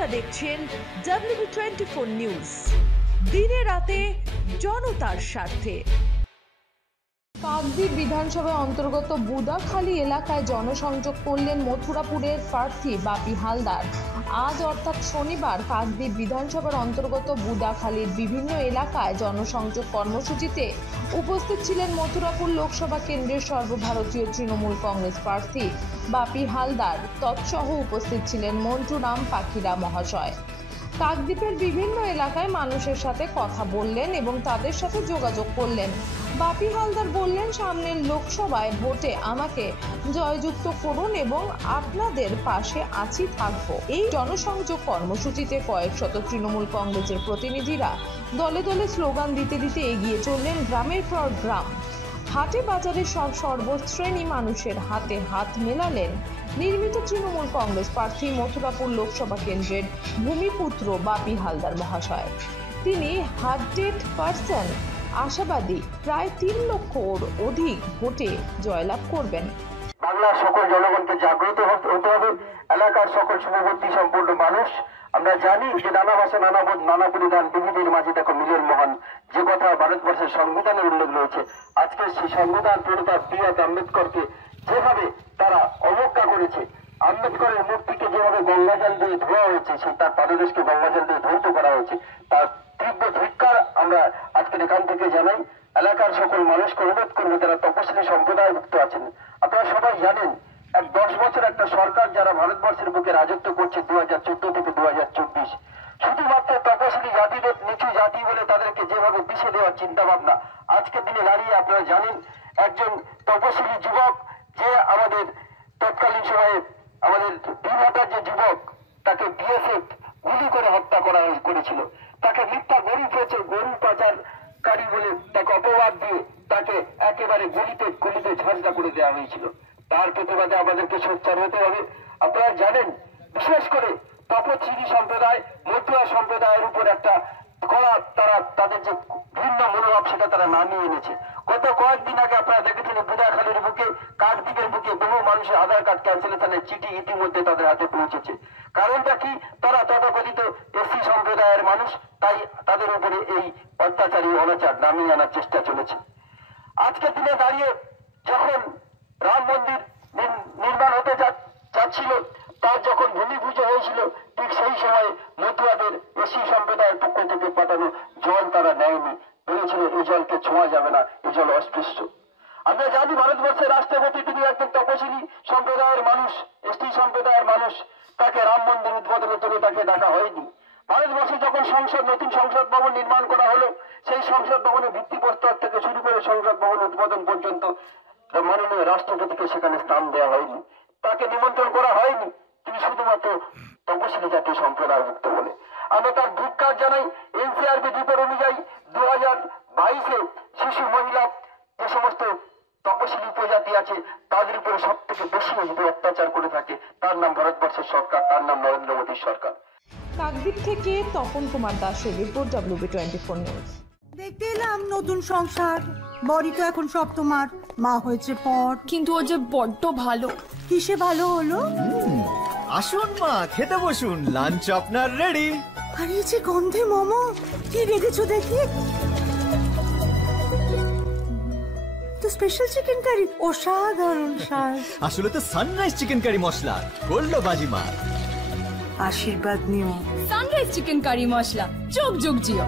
আপনারা দেখছেন WB24 news, দিনে রাতে জনতার স্বার্থে। কাকদ্বীপ বিধানসভার অন্তর্গত বুদাখালী এলাকায় জনসংযোগ করলেন মথুরাপুরের প্রার্থী বাপি হালদার। আজ অর্থাৎ শনিবার কাকদ্বীপ বিধানসভার অন্তর্গত বুদাখালীর বিভিন্ন এলাকায় জনসংযোগ কর্মসূচিতে উপস্থিত ছিলেন মথুরাপুর লোকসভা কেন্দ্রের সর্বভারতীয় তৃণমূল কংগ্রেস প্রার্থী বাপি হালদার। তৎসহ উপস্থিত ছিলেন মন্টু রাম পাখিরা মহাশয়। কাকদ্বীপের বিভিন্ন এলাকায় মানুষের সাথে কথা বললেন এবং তাদের সাথে যোগাযোগ করলেন। বাপি হালদার বললেন, সামনের লোকসভায় ভোটে আমাকে জয়যুক্ত করুন এবং আপনাদের পাশে আছি থাকবো। এই জনসংযোগ কর্মসূচিতে কয়েক শত তৃণমূল কংগ্রেসের প্রতিনিধিরা দলে দলে স্লোগান দিতে দিতে এগিয়ে চললেন গ্রামের পর গ্রাম। হাটে বাজারে সব সর্বশ্রেণী মানুষের হাতে হাত মেলালেন নির্মিত তৃণমূল কংগ্রেস প্রার্থী মথুরাপুর লোকসভা কেন্দ্রের ভূমিপুত্র বাপি হালদার মহাশয়। তিনি 100% আশাবাদী প্রায় 3 লক্ষর অধিক ভোটে জয়লাভ করবেন। বাংলার সকল জনগণকে জাগ্রত হতে হবে। এলাকার সকল শুভবুদ্ধি সম্পূর্ণ মানুষ আমরা জানি যে নানা ভাষা নানা বোধ নানা পরিধান বিবিধের মাঝে দেখো মিলন মহান, যে কথা ভারতবর্ষের সংবিধানের উল্লেখ রয়েছে। আজকে সেই সংবিধান প্রণেতা বি.আর. আম্বেদকরকে যেভাবে তারা অবজ্ঞা করেছে, আম্বেদকরের মূর্তিকে যেভাবে গঙ্গাজল দিয়ে ধোয়া হয়েছে, সেই তার পাদদেশকে গঙ্গাজল দিয়ে ধৌত করা হয়েছে, তার তীব্র ধিক্কার আমরা আজকের এখান থেকে জানাই। এলাকার সকল মানুষকে অনুরোধ করবো যারা তপশিলি সম্প্রদায়ভুক্ত আছেন, আপনারা সবাই জানেন 10 বছর একটা সরকার যারা ভারতবর্ষের বুকে রাজত্ব করছে 2014 থেকে 2024, শুধুমাত্র তপশিলি জাতিদের নিচু জাতি বলে তাদেরকে যেভাবে পিছিয়ে দেওয়ার চিন্তা ভাবনা, আজকের দিনে দাঁড়িয়ে আপনারা জানেন একজন তপশিলি যুবক যে আমাদের তৎকালীন সময়ে আমাদের দিনহাটার যে যুবক তাকে বিএসএফ গুলি করে হত্যা করেছিল, তাকে মিথ্যা গরু পাচারকারী বলে তাকে অপবাদ দিয়ে তাকে একেবারে গলিতে ঝাঁঝরা করে দেওয়া হয়েছিল। তার প্রতিবাদে আমাদেরকে সোচ্চার হতে হবে। আপনারা জানেন বিশেষ করে তপশিলি সম্প্রদায় মথুরা সম্প্রদায়ের উপর একটা কড়া তাদের যে ভিন্ন মনোভাব সেটা তারা নামিয়ে এনেছে। গত কয়েকদিন আগে আপনারা দেখেছেন বুদাখালীর বুকে কাকদ্বীপের বুকে বহু মানুষের আধার কার্ড ক্যান্সেলেশনের চিঠি ইতিমধ্যে তাদের হাতে পৌঁছেছে। কারণটা কি? তারা তথাকথিত এসসি সম্প্রদায়ের মানুষ, তাই তাদের উপরে এই অত্যাচারী অনাচার নামিয়ে আনার চেষ্টা চলেছে। আজকের দিনে দাঁড়িয়ে যখন রাম মন্দির নির্মাণ হতে যাচ্ছিল, তার যখন ভূমি পুজো হয়েছিল, ঠিক সেই সময় মতুয়াদের এসসি সম্প্রদায়ের পক্ষ থেকে পাঠানো জল তারা নেয়নি, বলেছিল এই জলকে ছোঁয়া যাবে না, এই জল অস্পৃশ্য। আমরা জানি ভারতবর্ষের রাষ্ট্রপতি তিনি একজন তপশিলি সম্প্রদায়ের মানুষ, এসটি সম্প্রদায়ের মানুষ, তাকে রাম মন্দির উদ্বোধনের জন্য তাকে ডাকা হয়নি। ভারতবর্ষে যখন নতুন সংসদ ভবন নির্মাণ করা হলো, সেই সংসদ ভবনের ভিত্তিপ্রস্তর থেকে শুরু করে সংসদ ভবন উদ্বোধন পর্যন্ত মাননীয় রাষ্ট্রপতিকে সেখানে স্থান দেওয়া হয়নি, তাকে নিমন্ত্রণ করা হয়নি, তিনি শুধুমাত্র তপশিলি জাতীয় সম্প্রদায়ভুক্ত বলে। আমরা তার ধিক্কার জানাই। এনসিআরবি রিপোর্ট অনুযায়ী 2022-এ শিশু মহিলা যে সমস্ত তপশিলি উপজাতি আছে তাদের উপরে সব থেকে বেশি অত্যাচার করে থাকে, তার নাম ভারতবর্ষের সরকার, তার নাম নরেন্দ্র মোদীর সরকার। কাকদ্বীপ থেকে তপন কুমার দাসের রিপোর্ট, WB24 নিউজ। দেখতে এলাম নতুন সংসার, বড়ি তো এখন সব তোমার, মা হয়েছে পর। কিন্তু ও যে বড্ড ভালো। কিসে ভালো হলো? আসুন মা, খেতে বসুন, লাঞ্চ আপনার রেডি। আরে যে গন্ধে মোমো, কি রেখেছো দেখি? তো স্পেশাল চিকেন কারি, অসাধারণ স্বাদ। আসলে তো সানরাইজ চিকেন কারি মশলা করলো বাজিমা। আশীর্বাদ নিও। সানরাইজ চিকেন কারি মশলা, যোগ যোগ জিও।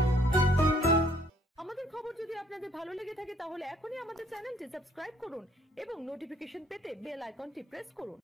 আমাদের খবর যদি আপনাদের ভালো লেগে থাকে তাহলে এখনই আমাদের চ্যানেলটি সাবস্ক্রাইব করুন এবং নোটিফিকেশন পেতে বেল আইকনটি প্রেস করুন।